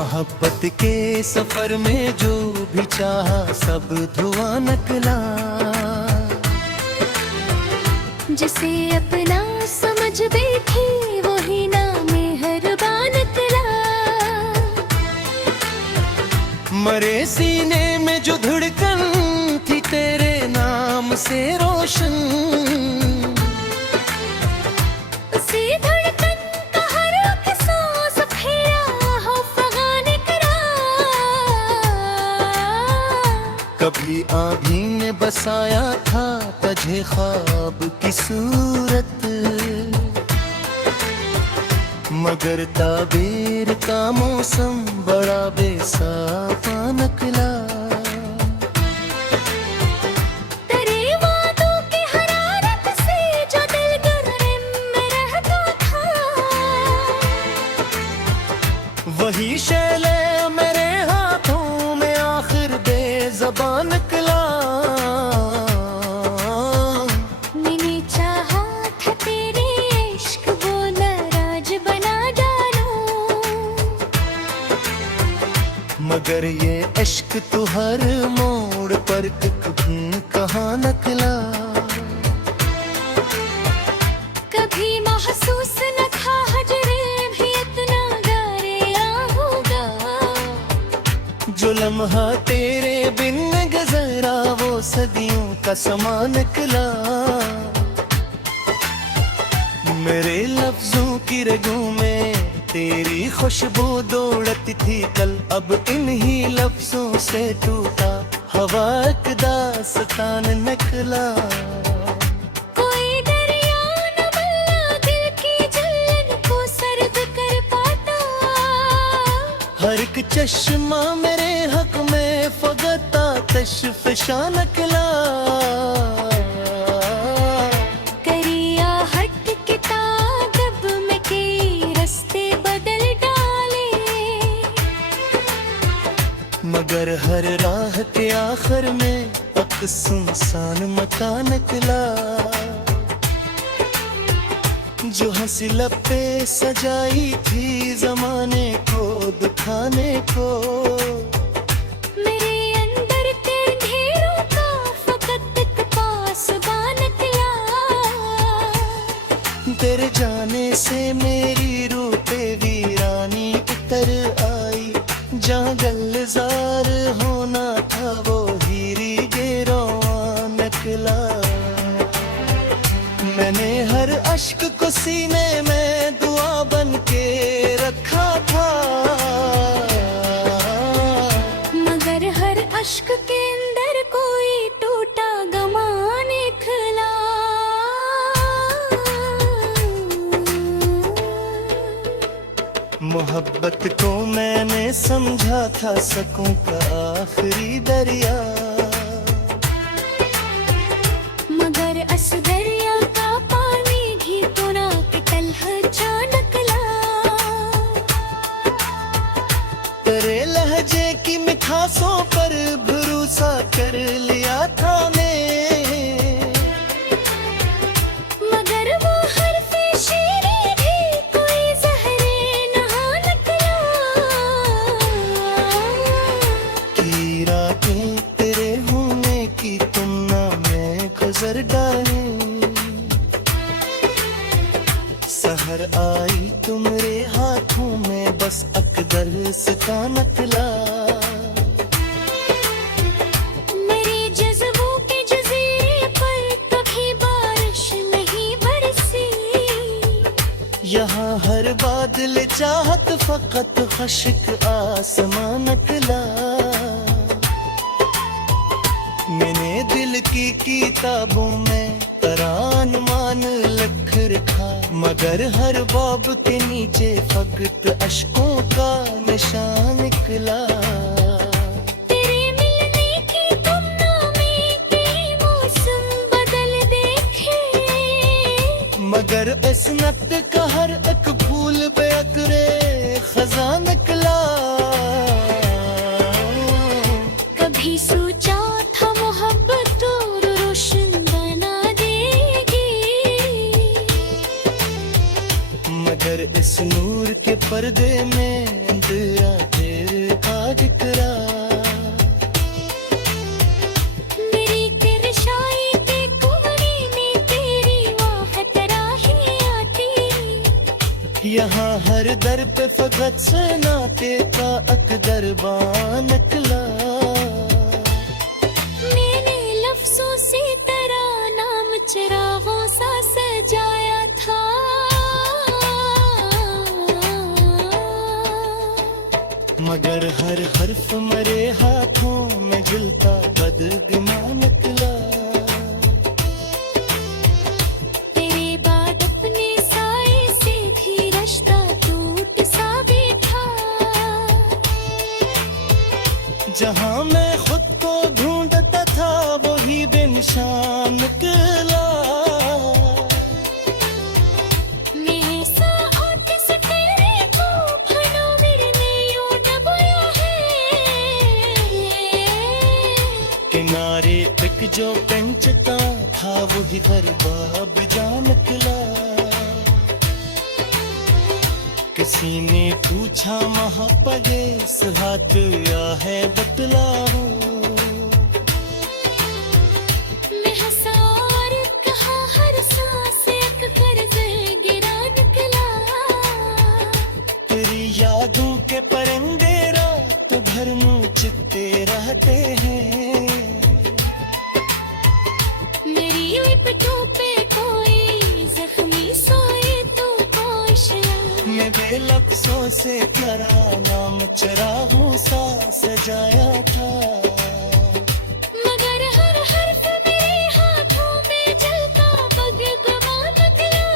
मोहब्बत के सफर में जो भी चाहा सब धुआं निकला। जिसे अपना समझ बैठी वही ना मेहरबान निकला। मरे सीने में जो धड़कन थी तेरे नाम से रोशन, उसी धड़कन का हर एक सांस फेरा हो फगा निकला। कभी आँधी ने बसाया था तुझे ख्वाब की सूरत, मगर ताबीर का मौसम बड़ा बेसाफा निकला। तेरे वादों की हरारत से जो दिल गर्म में रहता था, वही शैले मेरे हाथों में आखिर बेज़बान निकला। मैंने चाहा था तेरे इश्क वो नाराज बना डालूं, मगर ये इश्क तो हर मोड़ पर कभी कहाँ निकला। कभी महसूस न था हजरे भी इतना गहरा होगा। जो लम्हा तेरे बिन गुजरा वो सदियों का समा निकला। मेरे लफ्जों की रगों में तेरी खुशबू दौड़ती थी कल, अब इन्हीं लफ्जों से टूटा हवा का दास्तान निकला। कोई दरिया न बल्ला दिल की जलन को सर्द कर पाता। हर एक चश्मा मेरे हक में फगता तशफ़िशा निकला। करिया हट के तागब में के रास्ते बदल डाले, मगर हर राह के आखिर में एक सुनसान मकान निकला। जो हंसी लब पे सजाई थी जमाने को दिखाने को, मेरे अंदर तेरे ढेरों का फकत एक पासबां निकला। तेरे जाने से मेरी रूह पे वीरानी उतर आई। जहाँ गलजार होना था वो हीरी गिरों निकला। मैंने हर अश्क को सीने में दुआ बन के रखा था, मगर हर अश्क के अंदर कोई टूटा गमा निकला। मोहब्बत को मैंने समझा था सकूं का आखिरी दरिया, मगर अस दरिया का पानी भी पुना के तलहा जा निकला। तेरे लहजे की मिठासों पर भरोसा कर लिया था मैं, मगर वो हर्फ़े शीरे भी कोई ज़हरे नहा निकला। की रातें तेरे होने की तुमना में गुजर डाले। सहर आई तुम्हारे हाथों में बस अकदर का नकला। मेरे जज्बों के जज़ीरे पर कभी बारिश नहीं बरसी। यहाँ हर बादल चाहत फकत खश्क आसमान निकला। मैंने दिल की किताबों में तरान मान लिख रखा, मगर हर बाब के नीचे फकत अश्कों का निशान निकला। तेरे मिलने की तुमना में के मौसम बदल देखे, मगर इस्मत का हर एक फूल बेअतरे खजा निकला। कभी सोचा था मोहब्बत और रोशन बना देगी, मगर इस नूर के पर्दे में अंधेरा तेरे का दिखरा। मेरी किरशाई ते कुंवरी में तेरी वाह तराही आती। यहाँ हर दर पे फकत से नाते का अकदरबान निकला। मैंने लफ्जों से तेरा नाम चिरागों सा सजाया था। मगर हर हर्फ मरे हाथों में जलता बददिमा निकला। तेरे बाद अपने साए से भी रिश्ता टूट सा बैठा। जहाँ मैं खुद को ढूंढता था वही बेनिशान निकला। मैं सा आते से तेरे को भलो मेरे यूं दबाया है। किनारे पिक जो पेंचता था वही बर्बाद जा निकला। किसी ने पूछा महापगे हाथ या है बतलाओ। मैं हंसा और कहा हर सांस एक कर्ज गिरा निकला। तेरी यादों के परिंदे रात भर नोचते रहते हैं। मेरी लिपटों पे कोई जख्मी सोए तो कोशिश। मैं बेलफ्जों से तेरा नाम चिरागों सा सजाया था। मगर हर हर्फ मेरे हाथों में जलता बदगमा निकला।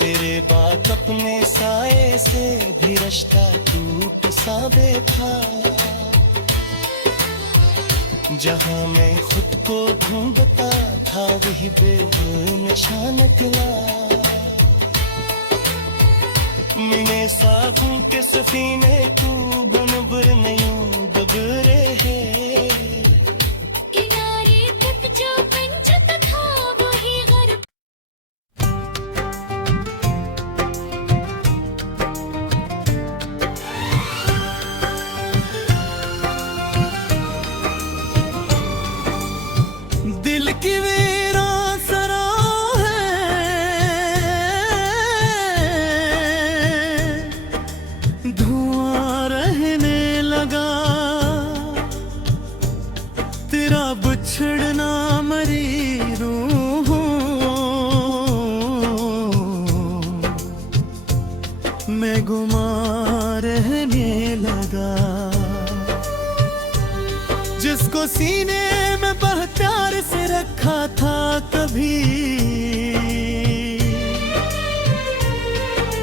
तेरे बाद अपने साए से भी रिश्ता टूट सा बैठा। जहाँ मैं खुद को ढूंढता था वही बेनिशान निकला। मैंने साबुन के सफीने तू बनबर नहीं बबरे है। किनारे तक जो पंचत था वही गर्भ। दिल की वीरान सरा है, धुआं रहने लगा। तेरा बिछड़ना मरी रूह मैं गुमा रहने लगा। जिसको सीने में बह प्यार से रखा था कभी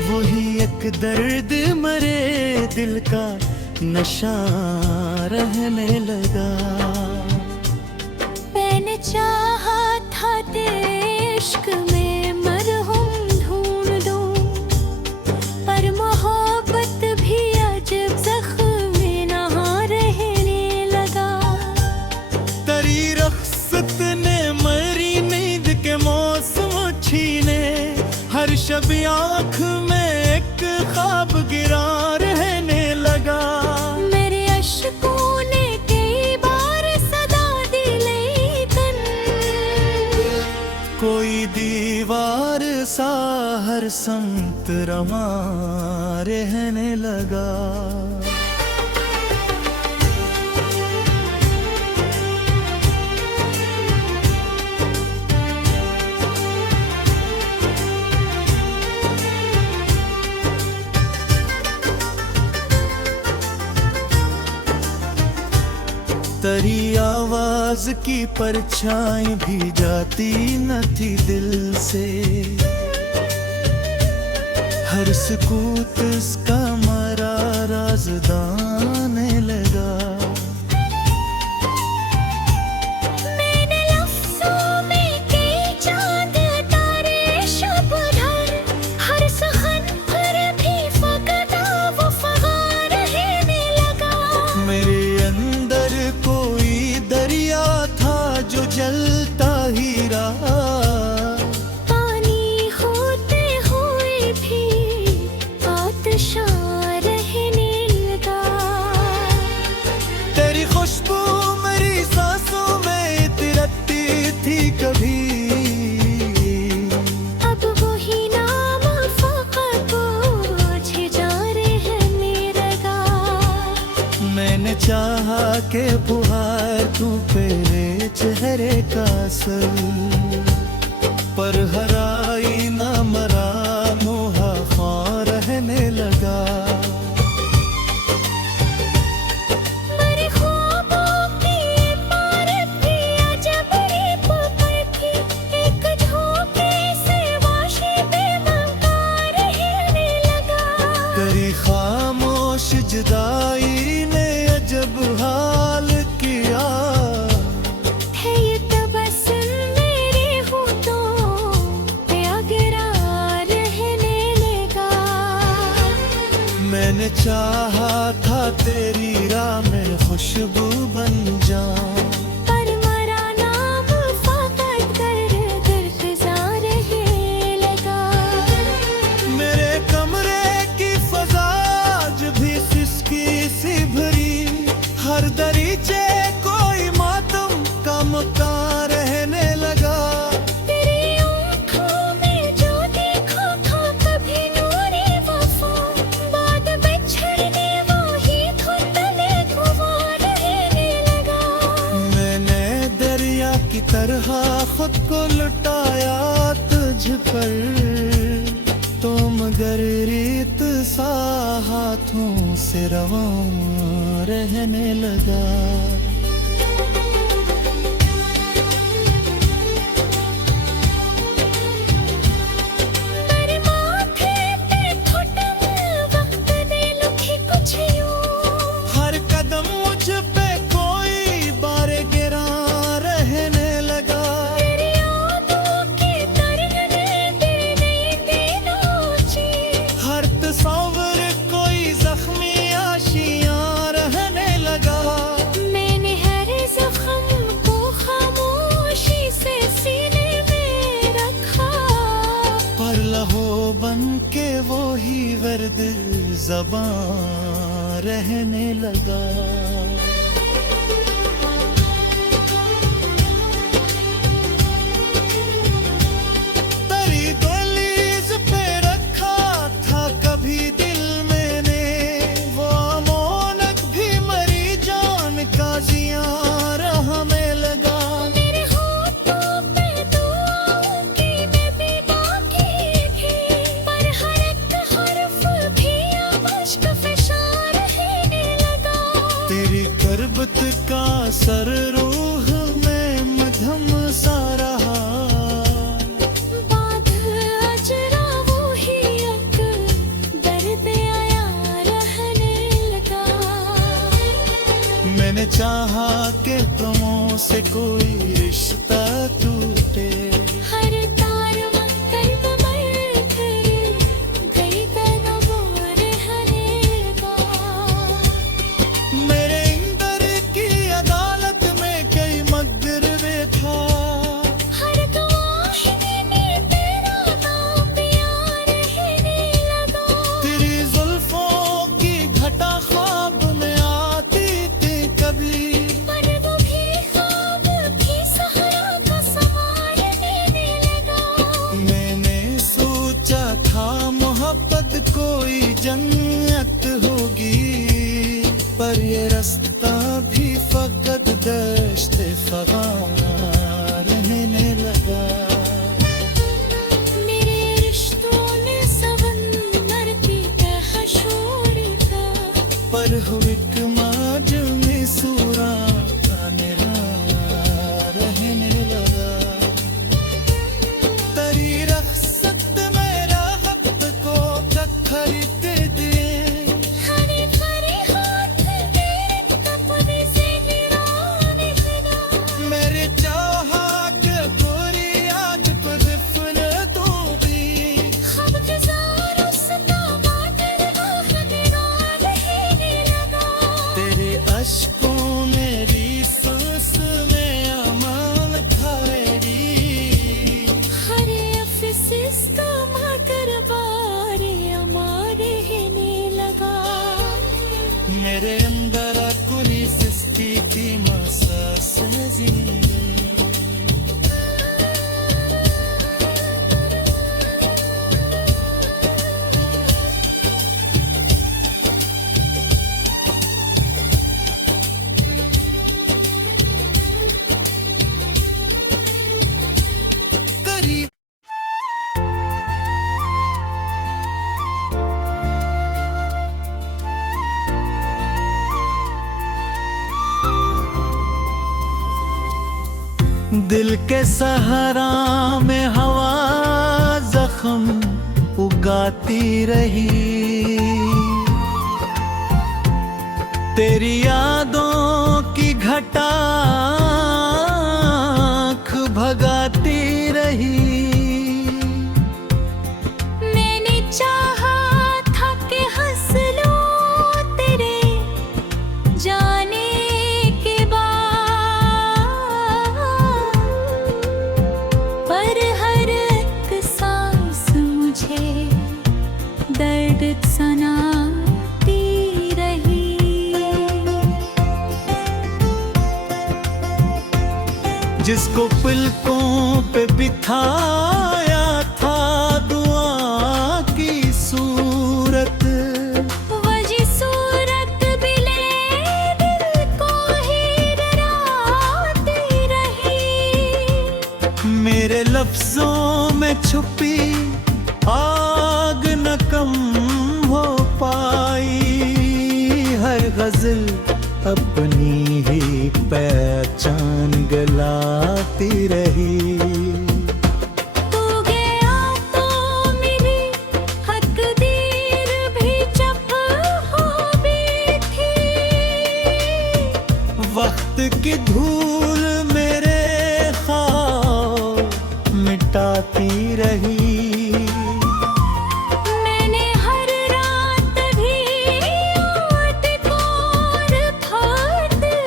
वही एक दर्द मरे दिल का नशा रहने लगा। मैंने चाहा था तेरे इश्क में मरहम ढूंढ दूं, पर मोहब्बत भी अजब ज़ख्म नहा रहने लगा। तेरी रख्सत ने मरी नींद के मौसम छीने। हर शब आँख में एक ख्वाब गिरा रहने लगा। मेरे अश्कों ने कई बार सदा दी लेकिन कोई दीवार सा हर संत रमा रहने लगा। तेरी आवाज की परछाई भी जाती न थी दिल से। हर सुकूत इसका मरा राज़दाने लगा। मैंने लफ्ज़ों में कई चांद तारे शब धर, हर सुखन पर भी फ़कत वो फ़गा रहने लगा। मेरे अंदर कोई दरिया था जो जलता ही रहा। पानी हो करे का असल, पर हराई ना मरा मोहा ख्वां रहने लगा। मेरे ख्वाबों की इमारत भी अजब रेप पर थी, एक झोंके से वाशी बेमौका रहने लगा। करी खामोश जुदाई ने अजब हाल किया, है ये तबस्सुम मेरे होठों पे अगरा रहने लगा। मैंने चाहा था तेरी राह में खुशबू बन जाऊं, पर मरा नाम फाकत कर दिलफिजा रहने लगा। मेरे कमरे की फजा आज भी सिसकी सी भरी, हर दरीचे कोई मातम का मकान रहने लगा। तेरी आँखों में जो देखा था कभी नूरे वफा, बाद बिछड़ने वो ही धुंधले धुआं रहने लगा। मैंने दरिया की तरह खुद को लुटाया तुझ पर, तो मगर रीत सा हाथों से रवां रहने लगा। मेरे माथे पे घुटन वक्त ने लिखी कुछ यूं, हर कदम मुझ पे कोई बारे गिरा रहने लगा। तेरी यादों के दरियाने तेरे नई दिनोची, हर तस्वीर कोई जख्मी आशियां रहने लगा। मैंने हर जख्म को खामोशी से सीने में रखा। पर लहो बन के वो ही वर्द ज़बां रहने लगा। तेरी दहलीज पे रखा था कभी दिल मैंने, वो अमानत भी मरी जान का जियां रहने लगा। मेरे होठों पे दुआओं की नबी बाकी थी, पर हर एक हर्फ भी अश्क फ़िशा रहने लगा। तेरी करबत का सर रूह में मधम सा रहा, बाध अजरा वो ही एक दर्द आया रहने लगा। मैंने चाहा कि तुमों से कोई रिश्ता टूटे, हर तार वक्त मर कर गई तनवो रहने लगा। मेरे इंदर की अदालत में कई मकदरे था, हर गवाही में तेरा नाम बयां रहने लगा। तेरी जुल्फों की घटा ख्वाब में आती थी कभी, पर वो भी ख्वाब की सहारा का सवार रहने लगा। मैंने सोचा था मोहब्बत कोई जन्नत होगी, पर ये रास्ता भी फकत दश्त फगां रहने लगा। मेरे रिश्तों ने सवंदर की तरह छोड़ा, पर हो एक माज में सूरा मेरा रहने लगा। तेरी रख्सत मेरा वक्त को खरीद दे, हरे भरे हाथ तेरे कपड़े से गिराने लगा। मेरे चाहा के पूरी आज पर दिफन तू भी, ख्वाब गुजार उसका बादल वाह निगाह रहने लगा। तेरे अश्कों मेरी सांस में अमान था मेरी। हरे अफसिस का माकर बारे अमार रहने लगा। मेरे अंदर कुली सिस्ती की मसा सजी। दिल के सहारा में हवा जख्म उगाती रही, तेरी यादों की घटा आँख भगाती रही। मैंने चाहा था कि हंस लूं तेरे जाने के बाद, पर हर एक सांस मुझे दर्द सुनाती रही। जिसको पलकों पे बिठाया था दुआ की सूरत, वही सूरत भी ले दिल को ही डराती रही। मेरे लफ्जों में छुपी आग न कम हो पाई, हर गजल अपनी ही पहचान गलाती रही। तू गया तो मेरी तकदीर भी जब हो बैठी, वक्त की धूल मेरे ख्वाब मिटाती रही। मैंने हर रात भी ओट कोर फाड़ते,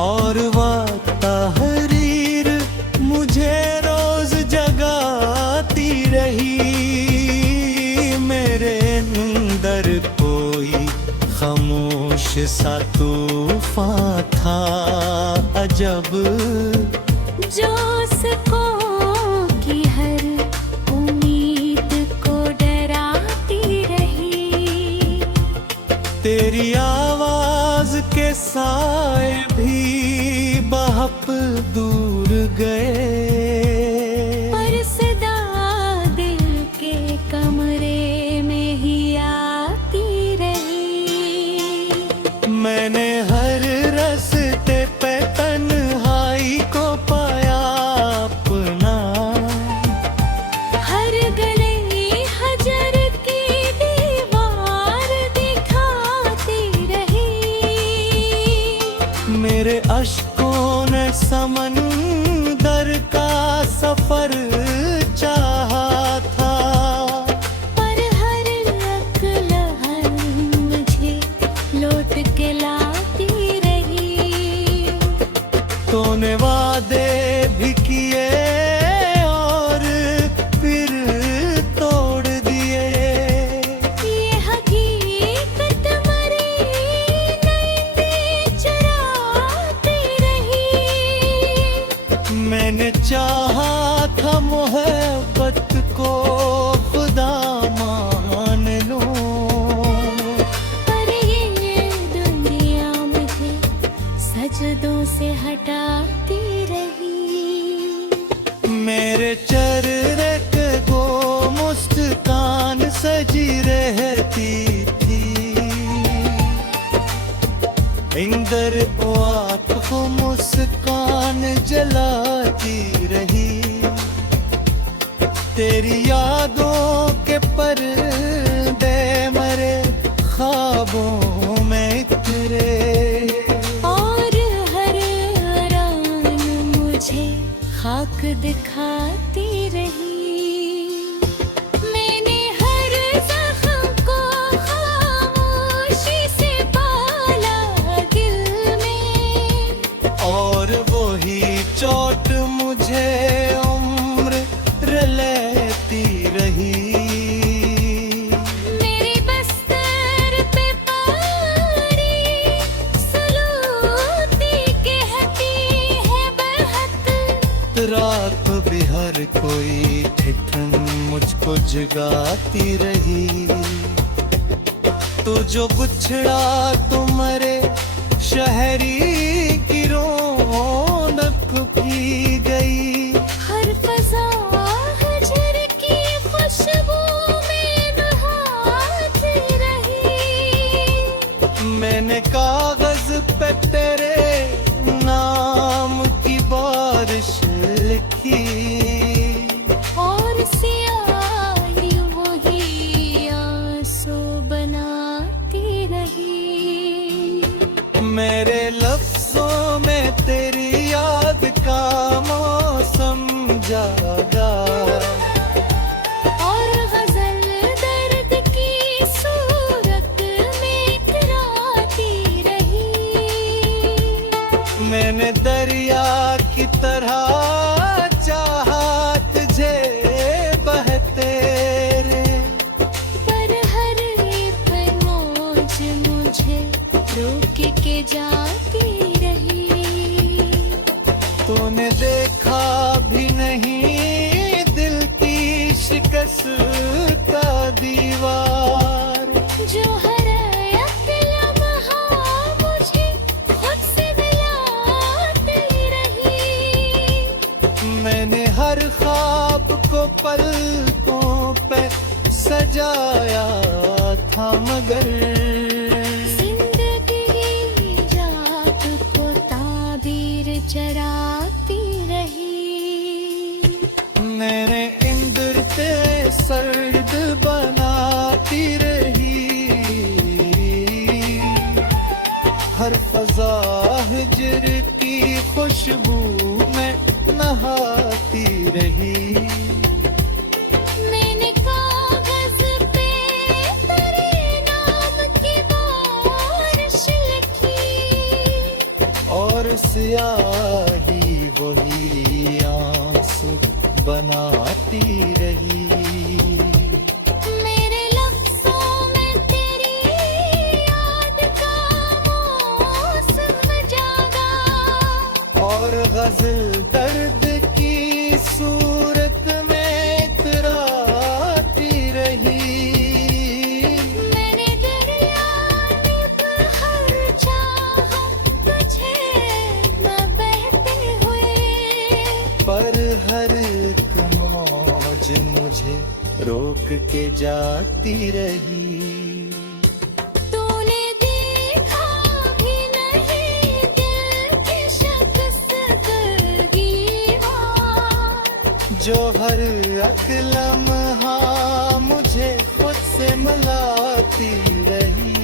और वह तहरीर मुझे रोज जगाती रही। मेरे अंदर कोई खामोश सा तूफान था अजब, जो उसको की हर उम्मीद को डराती रही। तेरी आवाज के साए भी बहप दूर गए, पर सदा दिल के कमरे में ही आती रही। मैंने हर रास्ते पे तन्हाई को पाया अपना, हर गले हजर की दीवार दिखाती रही। मेरे अश्कों ने समंदर का सफर चाहा था, पर हर लहर मुझे लौट के लाती रही। तूने वादे भी किए और फिर तोड़ दिए, ये हकीकत मरी नींदें चुराती रही। मैंने चाहा था मोहब्बत को खुदा मान लूं, पर ये दुनिया मुझे सजदों से हटाती रही। मेरे चेहरे के गो मुस्कान सजी रहती थी, इंदर आँख को मुस्कान जलाती रही। तेरी यादों के पर्दे मरे ख्वाबों में उतरे, और हर रात मुझे खाक दिखाती रही। मैंने हर जख्म को खामोशी से पाला दिल में, और वही चोट मुझे उम्र लेती रही। मेरे बस्तर पे पड़ी सलूती कहती है बहत, रात भी हर कोई ठिठन मुझको जगाती रही। तो जो गुछड़ा तुम्हारे शहरी की रौनक भी गई, हर फजा हजर की खुशबू में नहाती रही। मैंने कागज पे तेरे नाम जागा। और गजल दर्द की सूरत में इतराती रही। मैंने दरिया की तरह चाहा तुझे बहते रे, पर हर एक मौज मुझे रोक के जाती रही। तूने देखा भी नहीं दिल की शिकस्त दीवार, जो हर एक लम्हा मुझे खुद से मिलाती रही। मैंने हर ख्वाब को पलकों पे सजाया था, मगर जिंदगी रात को ताबीर चराती रही। मैंने इंद्रते सर्द बनाती रही, हर फजा हिजर की खुशबू में नहाती रही। मैंने कागज पे तेरे नाम की बारिश लिखी। और स्याही वही आंसू बनाती रही। मेरे लफ्ज़ों में तेरी याद का मौसम जागा। और गजल दर्द की सूरत में इतराती रही। मैंने दरिया में हर चाहा तुझे न बहते हुए। पर हर एक मौज मुझे रोक के जाती रही। तूने देखा भी नहीं दिल की शख्स दरगीवार, जो हर एक लम्हा मुझे खुद से मिलाती रही।